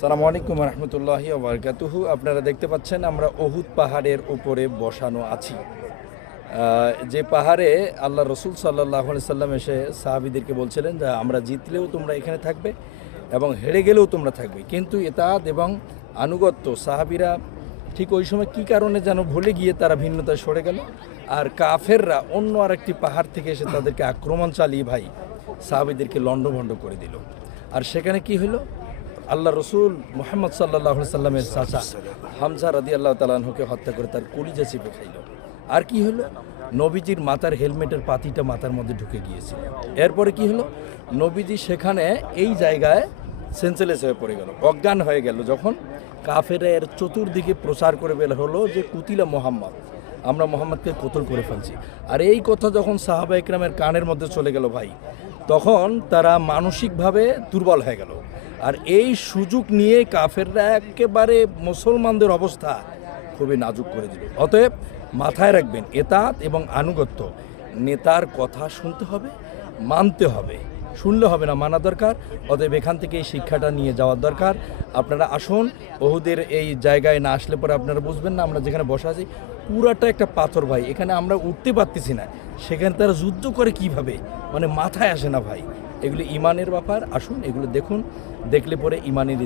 আসসালামু আলাইকুম রহমতুল্লাহি ওয়া বারাকাতুহু। আপনারা দেখতে পাচ্ছেন আমরা উহুদ পাহাড়ের উপরে বসানো আছি। যে পাহাড়ে আল্লাহ রসুল সাল্লাল্লাহু আলাইহি সাল্লাম এসে সাহাবীদেরকে বলছিলেন যে আমরা জিতলেও তোমরা এখানে থাকবে এবং হেরে গেলেও তোমরা থাকবে, কিন্তু ইতাআত এবং আনুগত্য সাহাবীরা ঠিক ওই সময় কী কারণে যেন ভুলে গিয়ে তারা ভিন্নতায় সরে গেল, আর কাফেররা অন্য আরেকটি পাহাড় থেকে এসে তাদেরকে আক্রমণ চালিয়ে ভাই সাহাবীদেরকে লণ্ডভণ্ড করে দিল। আর সেখানে কি হলো, আল্লাহ রসুল মুহাম্মদ সাল্লাল্লাহু আলাইহি সাল্লামের চাচা হামজা রাদিয়াল্লাহু তাআলা আনহুকে হত্যা করে তার কলিজা চেপে খাইল। আর কি হলো, নবীজির মাথার হেলমেটের পাতিটা মাথার মধ্যে ঢুকে গিয়েছিল। এরপরে কি হলো, নবীজি সেখানে এই জায়গায় সেন্সলেস হয়ে পড়ে গেল, অজ্ঞান হয়ে গেল। যখন কাফেরা এর চতুর্দিকে প্রচার করে বের হলো যে কুতিলা মোহাম্মদ, আমরা মোহাম্মদকে কতল করে ফেলছি। আর এই কথা যখন সাহাবা ইকরামের কানের মধ্যে চলে গেল ভাই, তখন তারা মানসিকভাবে দুর্বল হয়ে গেল। আর এই সুযোগ নিয়ে কাফেররা একেবারে মুসলমানদের অবস্থা খুবই নাজুক করে দিল। অতএব মাথায় রাখবেন, ইতাআত এবং আনুগত্য, নেতার কথা শুনতে হবে, মানতে হবে, শুনলে হবে না, মানা দরকার। অতএব এখান থেকে এই শিক্ষাটা নিয়ে যাওয়ার দরকার। আপনারা আসুন, উহুদের এই জায়গায় না আসলে পরে আপনারা বুঝবেন না। আমরা যেখানে বসা আছি পুরাটা একটা পাথর ভাই, এখানে আমরা উঠতে পারতেছি না। সেখানে তারা যুদ্ধ করে কিভাবে, মানে মাথায় আসে না ভাই। এগুলি ইমানের ব্যাপার। আসুন এগুলো দেখুন, দেখলে পরে ইমানের